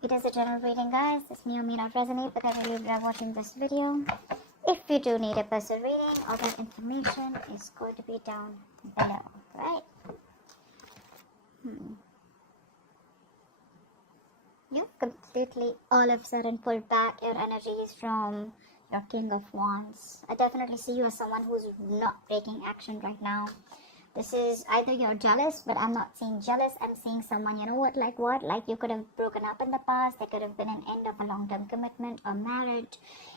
It is a general reading, guys. This may or may not resonate with every Libra watching this video. If you do need a personal reading, all that information is going to be down below, right? You've completely all of a sudden pulled back your energies from your King of Wands. I definitely see you as someone who's not taking action right now. This is either you're jealous, but I'm not seeing jealous. I'm seeing someone, you know what, like you could have broken up in the past. There could have been an end of a long-term commitment or marriage.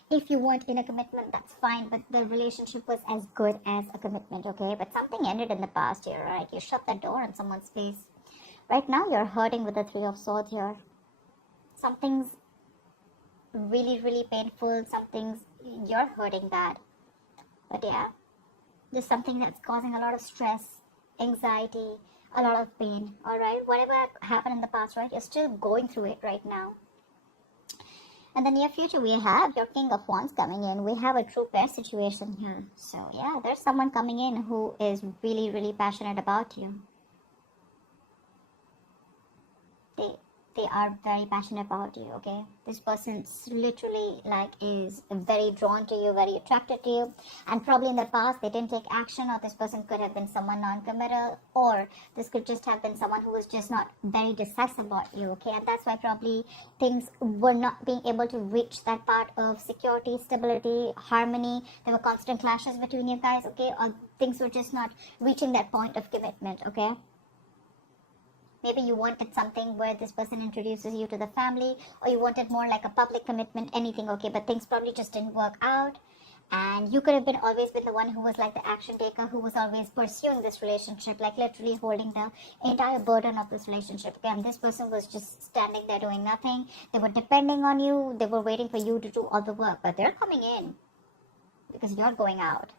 If you weren't in a commitment, that's fine, but the relationship was as good as a commitment, okay? But something ended in the past here, right? You shut the door on someone's face. Right now, you're hurting with the Three of Swords here. Something's really, really painful. Something's, you're hurting bad. But yeah. There's something that's causing a lot of stress, anxiety, a lot of pain, alright? Whatever happened in the past, right? You're still going through it right now. In the near future, we have your King of Wands coming in. We have a true pair situation here. So, yeah, there's someone coming in who is really, really passionate about you. They are very passionate about you, okay? This person literally is very drawn to you, very attracted to you, and probably in the past they didn't take action, or this person could have been someone non-committal, or this could just have been someone who was just not very decisive about you, okay? And that's why probably things were not being able to reach that part of security, stability, harmony. There were constant clashes between you guys, okay? Or things were just not reaching that point of commitment, okay? Maybe you wanted something where this person introduces you to the family, or you wanted more like a public commitment, anything, okay? But things probably just didn't work out. And you could have been always been the one who was like the action taker, who was always pursuing this relationship, like literally holding the entire burden of this relationship. Okay? And this person was just standing there doing nothing. They were depending on you. They were waiting for you to do all the work. But they're coming in because you're going out.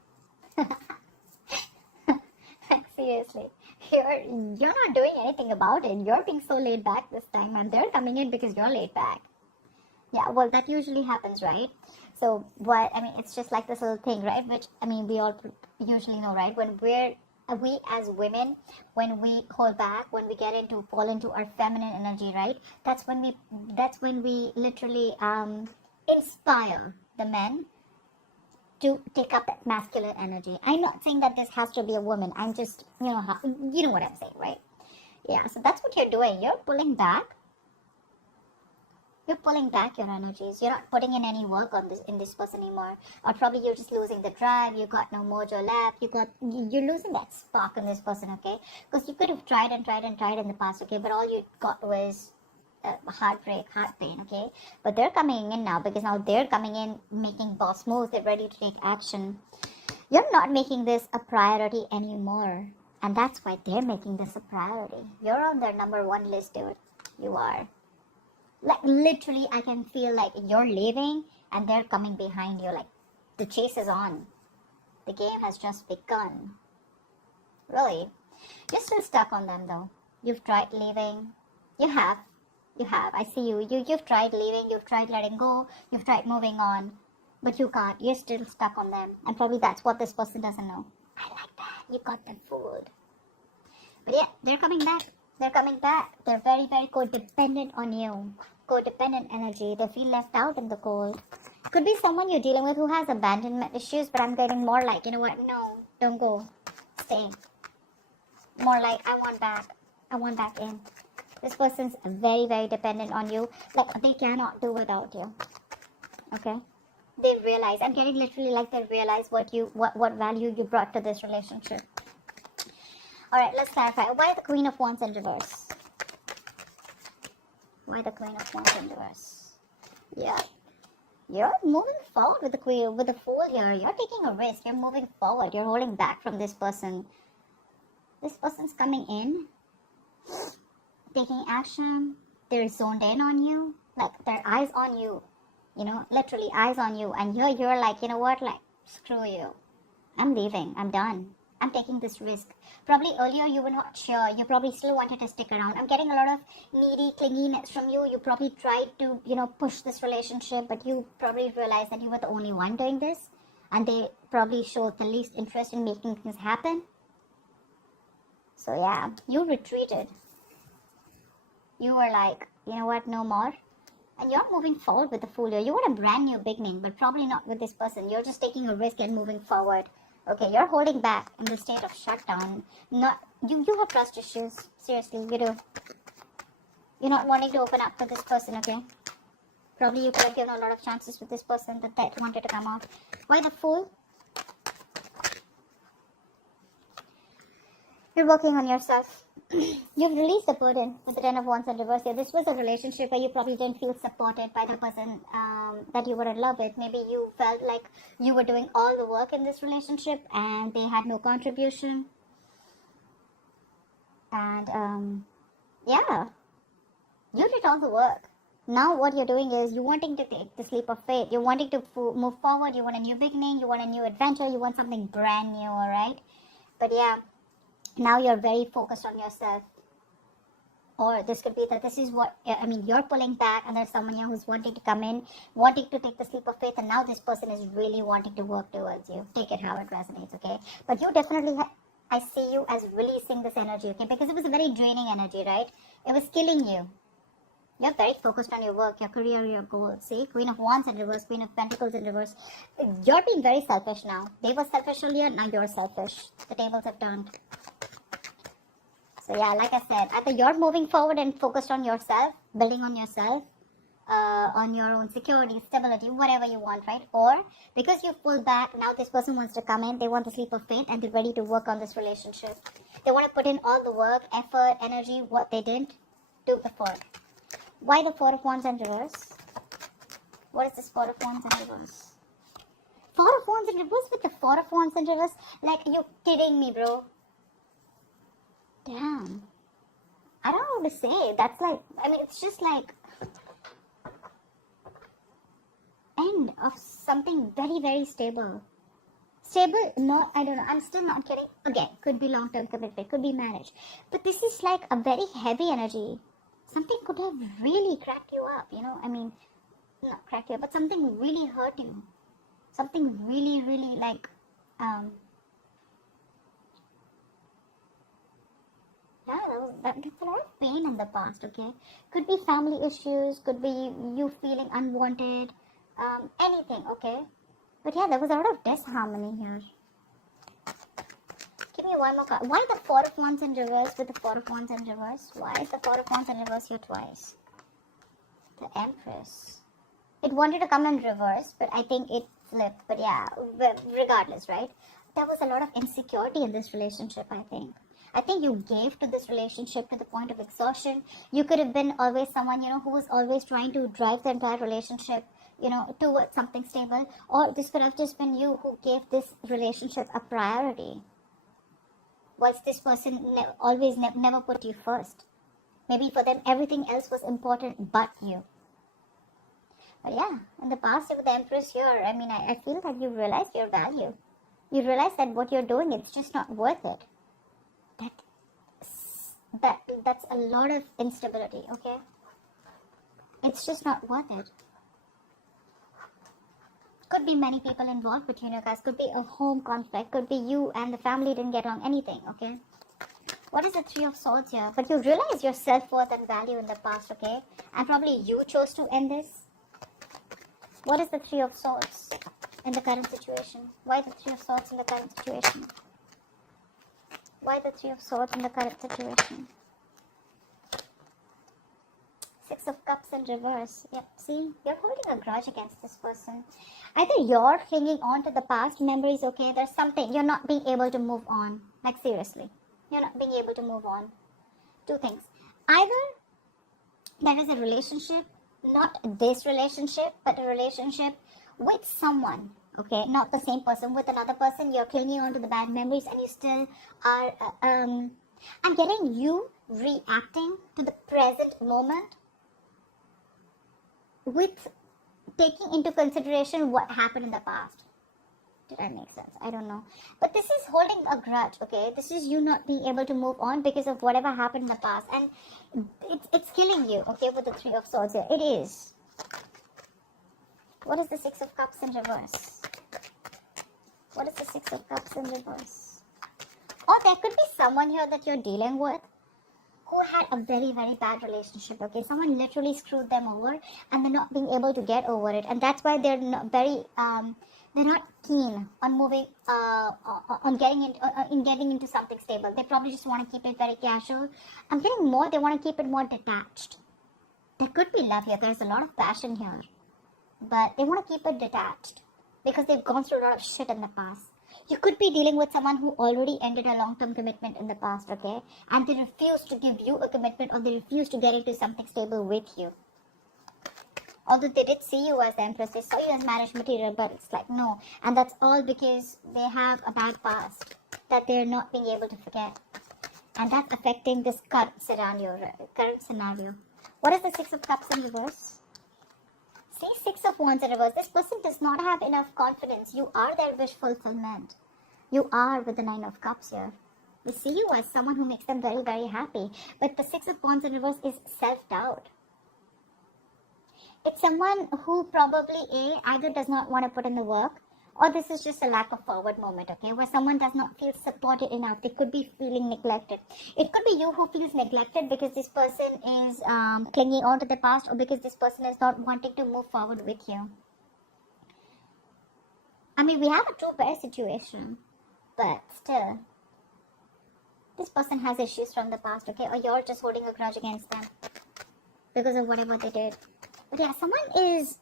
Like, seriously. You're not doing anything about it. You're being so laid back this time, and they're coming in because you're laid back. Yeah, well, that usually happens, right? So it's just like this little thing, right? Which, we all usually know, right? When we as women, when we hold back, when we fall into our feminine energy, right? That's when we literally inspire the men to take up that masculine energy. I'm not saying that this has to be a woman. I'm just, you know what I'm saying, right? Yeah, so that's what you're doing. You're pulling back. You're pulling back your energies. You're not putting in any work in this person anymore. Or probably you're just losing the drive. You got no mojo left. You're losing that spark in this person, okay? Because you could have tried and tried and tried in the past, okay? But all you got was heartbreak, heart pain, okay? But they're coming in now, because now they're coming in making boss moves. They're ready to take action. You're not making this a priority anymore, and that's why they're making this a priority. You're on their number one list, dude. You are. Like, literally, I can feel like you're leaving and they're coming behind you. Like, the chase is on. The game has just begun. Really. You're still stuck on them, though. You've tried leaving. You have. I see you. You've tried leaving. You've tried letting go. You've tried moving on. But you can't. You're still stuck on them. And probably that's what this person doesn't know. I like that. You got them fooled. But yeah, they're coming back. They're coming back. They're very, very codependent on you. Codependent energy. They feel left out in the cold. Could be someone you're dealing with who has abandonment issues, but I'm getting more like, you know what? No, don't go. Stay. More like, I want back. I want back in. This person's very, very dependent on you. Like, they cannot do without you. Okay? They realize, I'm getting literally like they realize what value you brought to this relationship. Alright, let's clarify. Why the Queen of Wands in reverse? Why the Queen of Wands in reverse? Yeah. You're moving forward with the Fool here. You're taking a risk. You're moving forward. You're holding back from this person. This person's coming in, taking action. They're zoned in on you. Like, their eyes on you. You know, literally eyes on you. And you're like, you know what? Like, screw you. I'm leaving. I'm done. I'm taking this risk. Probably earlier you were not sure. You probably still wanted to stick around. I'm getting a lot of needy clinginess from you. You probably tried to, push this relationship, but you probably realized that you were the only one doing this. And they probably showed the least interest in making things happen. So yeah, you retreated. You were like, you know what, no more. And you're moving forward with the Fool here. You want a brand new beginning, but probably not with this person. You're just taking a risk and moving forward. Okay, you're holding back in the state of shutdown. You have trust issues. Seriously, you do. You're not wanting to open up to this person, okay? Probably you could have given a lot of chances with this person that wanted to come out. Why the Fool? You're working on yourself. You've released the burden with the Ten of Wands in reverse here. This was a relationship where you probably didn't feel supported by the person that you were in love with. Maybe you felt like you were doing all the work in this relationship and they had no contribution. And yeah, you did all the work. Now what you're doing is you're wanting to take the leap of faith. You're wanting to move forward. You want a new beginning. You want a new adventure. You want something brand new, alright? But yeah, now you're very focused on yourself. Or this could be that this is what, I mean, you're pulling back and there's someone here who's wanting to come in, wanting to take the leap of faith, and now this person is really wanting to work towards you. Take it how it resonates, okay? But you definitely, I see you as releasing this energy, okay? Because it was a very draining energy, right? It was killing you. You're very focused on your work, your career, your goals. See, Queen of Wands in reverse, Queen of Pentacles in reverse. You're being very selfish now. They were selfish earlier, now you're selfish. The tables have turned. So yeah, like I said, either you're moving forward and focused on yourself, building on yourself, on your own security, stability, whatever you want, right? Or because you've pulled back, now this person wants to come in, they want the leap of faith and they're ready to work on this relationship. They want to put in all the work, effort, energy, what they didn't do before. Why the Four of Wands in reverse? What is this Four of Wands in reverse? Four of Wands in reverse with the Four of Wands in reverse? Like, you kidding me, bro? Damn. I don't know what to say. That's like, I mean, it's just like end of something very, very stable. Stable? No, I don't know. I'm still not kidding. Again, could be long-term commitment, could be marriage. But this is like a very heavy energy. Something could have really cracked you up, you know? I mean, not cracked you up, but something really hurt you. Something really, really like, yeah, that's a lot of pain in the past, okay? Could be family issues, could be you feeling unwanted, anything, okay? But yeah, there was a lot of disharmony here. Give me one more card. Why the Four of Wands in reverse with the Four of Wands in reverse? Why is the Four of Wands in reverse here twice? The Empress. It wanted to come in reverse, but I think it flipped. But yeah, regardless, right? There was a lot of insecurity in this relationship, I think. I think you gave to this relationship to the point of exhaustion. You could have been always someone, you know, who was always trying to drive the entire relationship, you know, towards something stable. Or this could have just been you who gave this relationship a priority. Whilst this person never put you first. Maybe for them everything else was important but you. But yeah, in the past with the Empress here, I mean, I feel that you realize your value. You realize that what you're doing, it's just not worth it. That's a lot of instability, okay? It's just not worth it. Could be many people involved between you guys. Could be a home conflict. Could be you and the family didn't get along. Anything, okay? What is the Three of Swords here? But you realize your self-worth and value in the past, okay? And probably you chose to end this. What is the Three of Swords in the current situation? Why the Three of Swords in the current situation? Why the Three of Swords in the current situation? Six of Cups in reverse. Yep, see? You're holding a grudge against this person. Either you're clinging on to the past memories, okay? There's something. You're not being able to move on. Like, seriously. You're not being able to move on. Two things. Either there is a relationship, not this relationship, but a relationship with someone, okay? Not the same person, with another person. You're clinging on to the bad memories and you still are, I'm getting you reacting to the present moment with taking into consideration what happened in the past. Did I make sense? I don't know. But this is holding a grudge, okay? This is you not being able to move on because of whatever happened in the past. And it's killing you, okay, with the Three of Swords here. It is. What is the Six of Cups in reverse? What is the Six of Cups in reverse? Or there could be someone here that you're dealing with who had a very, very bad relationship, okay? Someone literally screwed them over and they're not being able to get over it. And that's why they're not they're not keen on moving, on getting into something stable. They probably just want to keep it very casual. I'm getting more, they want to keep it more detached. There could be love here. There's a lot of passion here. But they want to keep it detached because they've gone through a lot of shit in the past. You could be dealing with someone who already ended a long-term commitment in the past, okay? And they refuse to give you a commitment, or they refuse to get into something stable with you. Although they did see you as the Empress, they saw you as marriage material, but it's like, no. And that's all because they have a bad past that they're not being able to forget. And that's affecting this current scenario. What is the Six of Cups in reverse? See, Six of Wands in reverse. This person does not have enough confidence. You are their wish fulfillment. You are with the Nine of Cups here. We see you as someone who makes them very, very happy. But the Six of Wands in reverse is self-doubt. It's someone who probably either does not want to put in the work, or this is just a lack of forward moment, okay, where someone does not feel supported enough. They could be feeling neglected. It could be you who feels neglected because this person is clinging on to the past, or because this person is not wanting to move forward with you. I mean, we have a true pair situation, but still, this person has issues from the past, okay, or you're just holding a grudge against them because of whatever they did. But yeah, someone is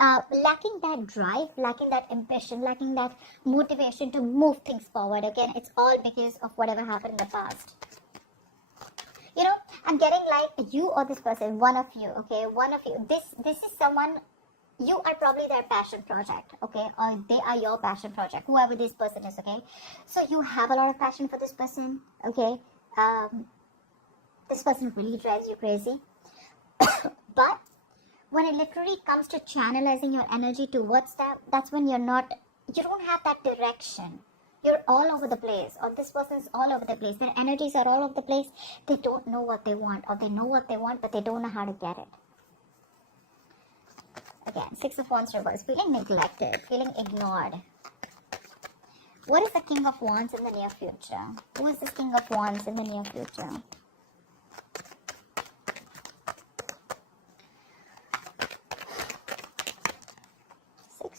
lacking that drive, lacking that ambition, lacking that motivation to move things forward. Again, it's all because of whatever happened in the past. You know, I'm getting like you or this person, one of you, okay, one of you. This is someone, you are probably their passion project, okay, or they are your passion project, whoever this person is, okay. So you have a lot of passion for this person, okay. This person really drives you crazy. But when it literally comes to channelizing your energy towards that, that's when you don't have that direction. You're all over the place, or this person's all over the place. Their energies are all over the place. They don't know what they want, or they know what they want, but they don't know how to get it. Again, Six of Wands reverse, feeling neglected, feeling ignored. What is the King of Wands in the near future? Who is this King of Wands in the near future?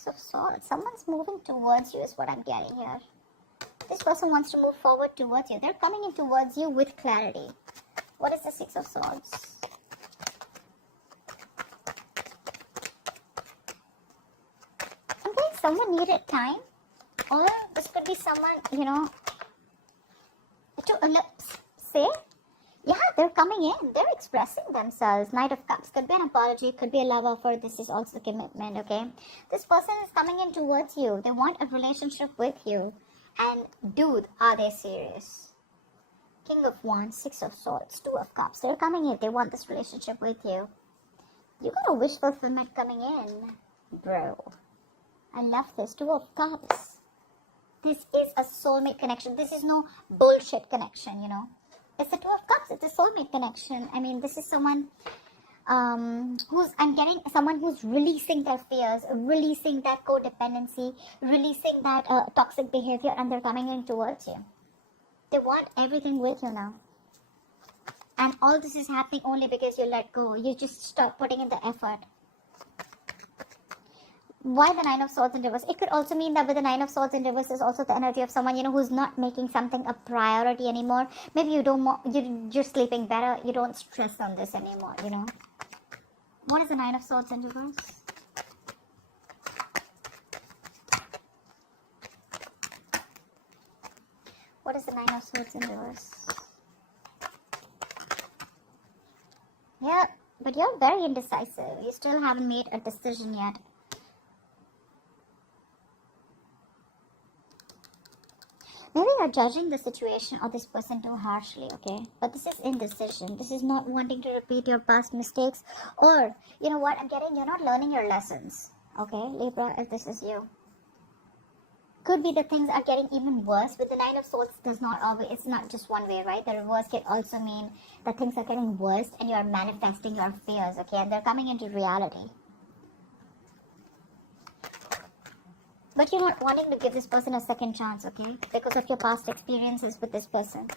Of Swords. Someone's moving towards you is what I'm getting here. This person wants to move forward towards you. They're coming in towards you with clarity. What is the Six of Swords? Okay, someone needed time, or this could be someone, you know, to say, yeah, they're coming in. They're expressing themselves. Knight of Cups. Could be an apology. Could be a love offer. This is also commitment, okay? This person is coming in towards you. They want a relationship with you. And dude, are they serious? King of Wands, Six of Swords, Two of Cups. They're coming in. They want this relationship with you. You got a wish fulfillment coming in, bro. I love this. Two of Cups. This is a soulmate connection. This is no bullshit connection, you know. It's the Two of Cups. It's a soulmate connection. I mean, this is someone I'm getting someone who's releasing their fears, releasing that codependency, releasing that toxic behavior, and they're coming in towards you. They want everything with you now. And all this is happening only because you let go. You just stop putting in the effort. Why the Nine of Swords in reverse? It could also mean that with the Nine of Swords in reverse is also the energy of someone, you know, who's not making something a priority anymore. Maybe you're sleeping better. You don't stress on this anymore, you know. What is the Nine of Swords in reverse? What is the Nine of Swords in reverse? Yeah, but you're very indecisive. You still haven't made a decision yet. Maybe you're judging the situation or this person too harshly, okay? But this is indecision. This is not wanting to repeat your past mistakes. Or, you know what I'm getting? You're not learning your lessons, okay? Libra, if this is you. Could be that things are getting even worse. With the Nine of Swords, does not always, it's not just one way, right? The reverse can also mean that things are getting worse and you are manifesting your fears, okay? And they're coming into reality. But you're not wanting to give this person a second chance, okay? Because of your past experiences with this person.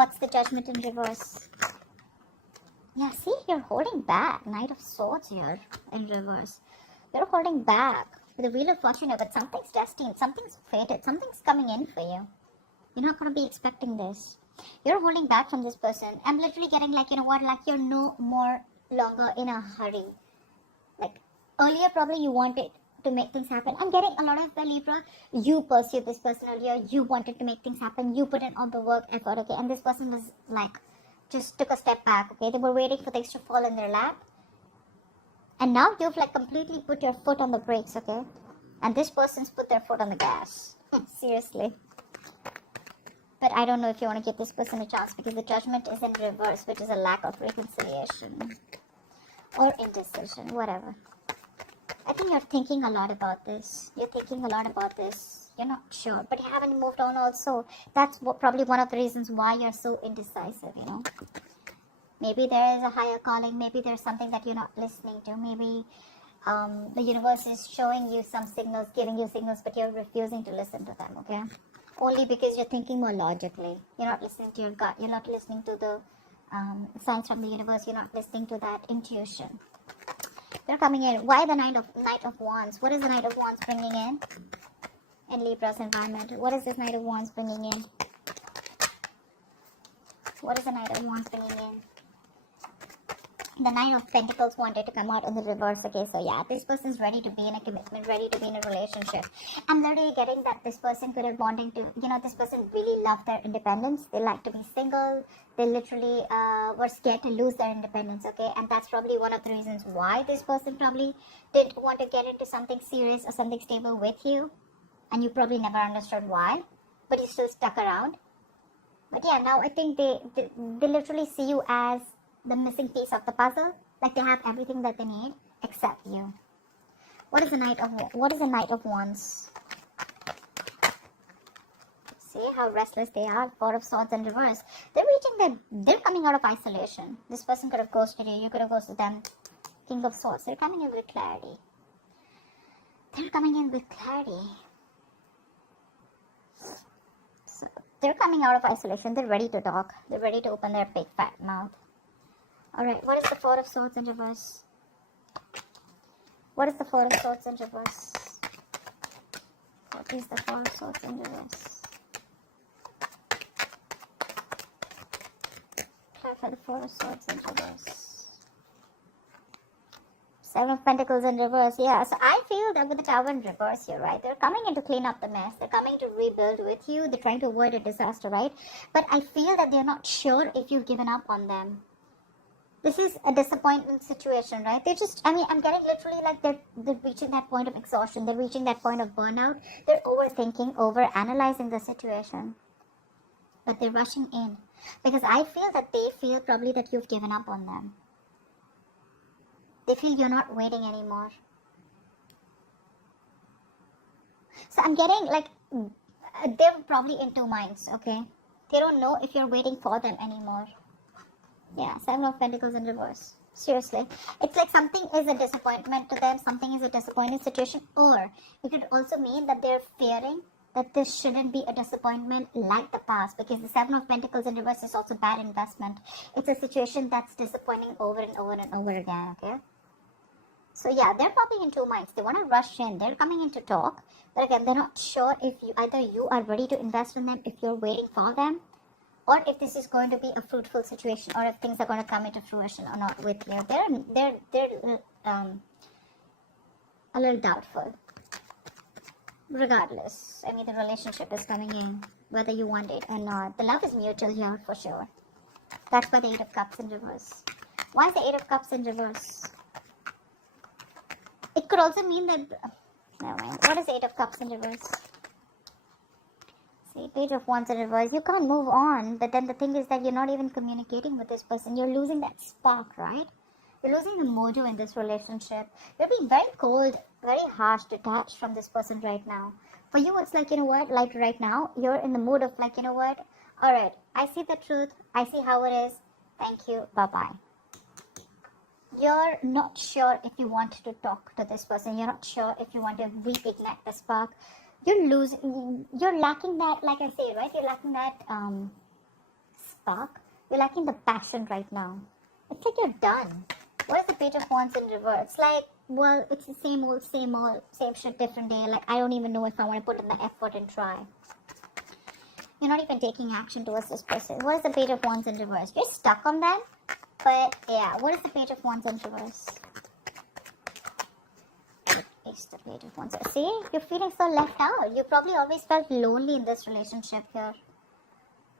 What's the Judgment in reverse? Yeah, see, you're holding back. Knight of Swords here in reverse. You're holding back with the Wheel of Fortune, but something's destined, something's fated, something's coming in for you. You're not going to be expecting this. You're holding back from this person. I'm literally getting like, you know what, like you're no more longer in a hurry. Like earlier probably you wanted to make things happen. I'm getting a lot of the Libra. You pursued this person earlier. You wanted to make things happen. You put in all the work, effort, okay? And this person was like, just took a step back, okay? They were waiting for things to fall in their lap. And now you've like completely put your foot on the brakes, okay? And this person's put their foot on the gas. Seriously. But I don't know if you want to give this person a chance because the Judgment is in reverse, which is a lack of reconciliation or indecision, whatever. I think you're thinking a lot about this. You're thinking a lot about this. You're not sure, but you haven't moved on also. That's probably one of the reasons why you're so indecisive, you know. Maybe there is a higher calling. Maybe there's something that you're not listening to. Maybe the universe is showing you some signals, giving you signals, but you're refusing to listen to them, okay? Only because you're thinking more logically. You're not listening to your gut. You're not listening to the signs from the universe. You're not listening to that intuition. They're coming in. Why the Knight of Wands? What is the Knight of Wands bringing in Libra's environment? What is this Knight of Wands bringing in? What is the Knight of Wands bringing in? The Nine of Pentacles wanted to come out in the reverse. Okay, so yeah, this person's ready to be in a commitment, ready to be in a relationship. I'm literally getting that this person could have wanting to, you know, this person really loved their independence. They like to be single. They literally were scared to lose their independence, okay? And that's probably one of the reasons why this person probably didn't want to get into something serious or something stable with you. And you probably never understood why, but you still stuck around. But yeah, now I think they literally see you as the missing piece of the puzzle. Like they have everything that they need except you. What is the Knight of Wands? See how restless they are. Four of Swords in reverse. They're coming out of isolation. This person could have ghosted you. You could have ghosted them. King of Swords. They're coming in with clarity. They're coming in with clarity. So they're coming out of isolation. They're ready to talk. They're ready to open their big fat mouth. Alright, what is the Four of Swords in reverse? What is the Four of Swords in reverse? What is the Four of Swords in reverse? Clarify the Four of Swords in reverse. Seven of Pentacles in reverse. Yeah, so I feel that with the Tower in reverse here, right? They're coming in to clean up the mess. They're coming to rebuild with you. They're trying to avoid a disaster, right? But I feel that they're not sure if you've given up on them. This is a disappointment situation, right? I'm getting literally like they're reaching that point of exhaustion. They're reaching that point of burnout. They're overthinking, over-analyzing the situation. But they're rushing in. Because I feel that they feel probably that you've given up on them. They feel you're not waiting anymore. So I'm getting like, they're probably in two minds, okay? They don't know if you're waiting for them anymore. Yeah, Seven of Pentacles in reverse. Seriously. It's like something is a disappointment to them. Something is a disappointing situation. Or it could also mean that they're fearing that this shouldn't be a disappointment like the past. Because the Seven of Pentacles in reverse is also bad investment. It's a situation that's disappointing over and over and over again. Okay. So yeah, they're probably in two minds. They want to rush in. They're coming in to talk. But again, they're not sure if either you are ready to invest in them, if you're waiting for them, or if this is going to be a fruitful situation, or if things are going to come into fruition or not with you. They're a little doubtful. Regardless, I mean, the relationship is coming in, whether you want it or not. The love is mutual here for sure. That's why the Eight of Cups in reverse. Why is the Eight of Cups in reverse? It could also mean that... Never mind. What is the Eight of Cups in reverse? See, Page of Wands in reverse. You can't move on. But then the thing is that you're not even communicating with this person. You're losing that spark, right? You're losing the mojo in this relationship. You're being very cold, very harsh, detached from this person right now. For you, it's like, you know what? Like right now, you're in the mood of like, you know what? Alright, I see the truth. I see how it is. Thank you. Bye-bye. You're not sure if you want to talk to this person. You're not sure if you want to reignite the spark. You're lacking that, like I say, right? You're lacking that spark. You're lacking the passion right now. It's like you're done. What is the Page of Wands in reverse? It's like, well, it's the same old, same shit, different day. Like, I don't even know if I want to put in the effort and try. You're not even taking action towards this person. What is the Page of Wands in reverse? You're stuck on them. But, yeah, what is the Page of Wands in reverse? It's the Page of Wands. See, you're feeling so left out. You probably always felt lonely in this relationship here.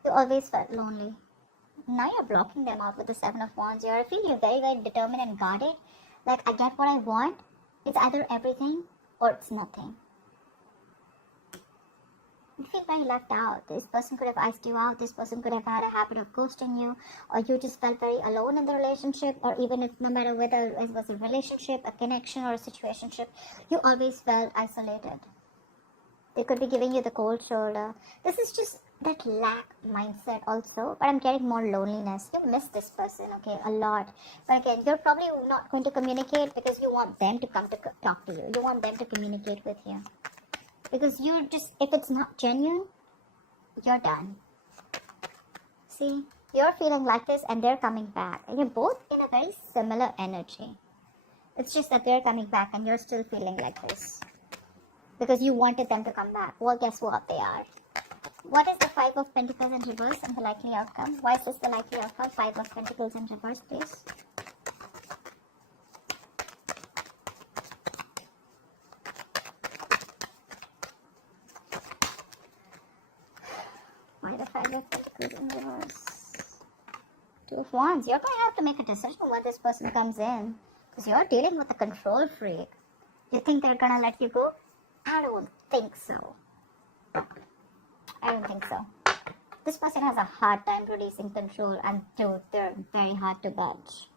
You always felt lonely. Now you're blocking them out with the Seven of Wands. I feel you're very, very determined and guarded. Like, I get what I want. It's either everything or it's nothing. You feel very left out. This person could have iced you out. This person could have had a habit of ghosting you. Or you just felt very alone in the relationship. Or even if, no matter whether it was a relationship, a connection, or a situationship, you always felt isolated. They could be giving you the cold shoulder. This is just that lack mindset also. But I'm getting more loneliness. You miss this person, okay, a lot. But again, you're probably not going to communicate because you want them to come to talk to you. You want them to communicate with you. Because you're just, if it's not genuine, you're done. See, you're feeling like this and they're coming back. And you're both in a very similar energy. It's just that they're coming back and you're still feeling like this. Because you wanted them to come back. Well, guess what? They are. What is the Five of Pentacles in reverse and the likely outcome? Why is this the likely outcome? Five of Pentacles in reverse, please. Why the Five of Pentacles in reverse? Two of Wands. You're going to have to make a decision when this person comes in. Because you're dealing with a control freak. You think they're going to let you go? I don't think so. I don't think so. This person has a hard time releasing control, and dude, they're very hard to budge.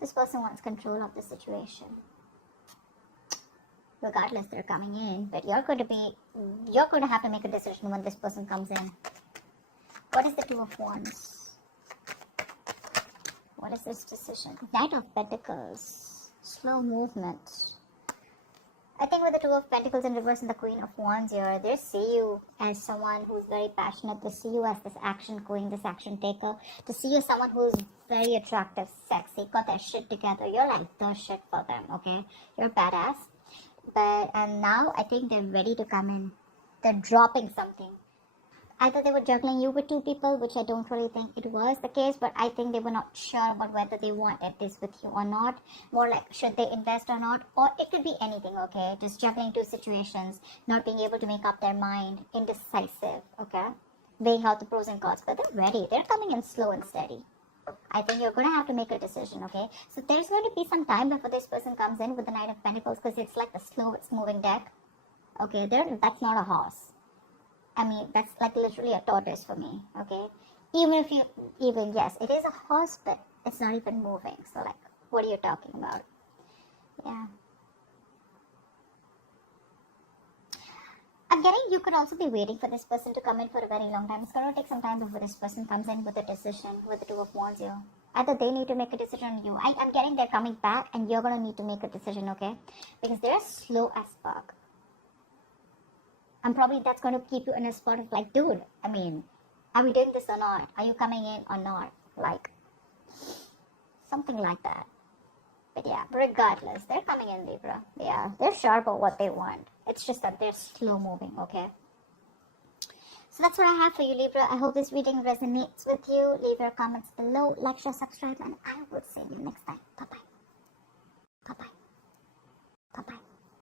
This person wants control of the situation. Regardless, they're coming in, but you're going to have to make a decision when this person comes in. What is the Two of Wands? What is this decision? Knight of Pentacles. Slow movement. I think with the Two of Pentacles in reverse and the Queen of Wands here, they see you as someone who's very passionate. They see you as this action queen, this action taker. To see you as someone who's very attractive, sexy, got their shit together. You're like the shit for them, okay? You're badass. And now I think they're ready to come in. They're dropping something. Either they were juggling you with two people, which I don't really think it was the case, but I think they were not sure about whether they wanted this with you or not. More like, should they invest or not? Or it could be anything, okay? Just juggling two situations, not being able to make up their mind, indecisive, okay? Weighing out the pros and cons, but they're ready. They're coming in slow and steady. I think you're going to have to make a decision, okay? So there's going to be some time before this person comes in with the Knight of Pentacles, because it's like the slowest moving deck. Okay, that's not a horse. I mean, that's like literally a tortoise for me, okay? Yes, it is a horse, but it's not even moving. So, like, what are you talking about? Yeah. I'm getting you could also be waiting for this person to come in for a very long time. It's going to take some time before this person comes in with a decision, with the Two of Wands here. Either they need to make a decision on you. I'm getting they're coming back and you're going to need to make a decision, okay? Because they're slow as fuck. And probably that's going to keep you in a spot of like, dude, I mean, are we doing this or not? Are you coming in or not? Like, something like that. But yeah, regardless, they're coming in, Libra. Yeah, they're sure about what they want. It's just that they're slow moving, okay? So that's what I have for you, Libra. I hope this reading resonates with you. Leave your comments below, like, share, subscribe, and I will see you next time. Bye.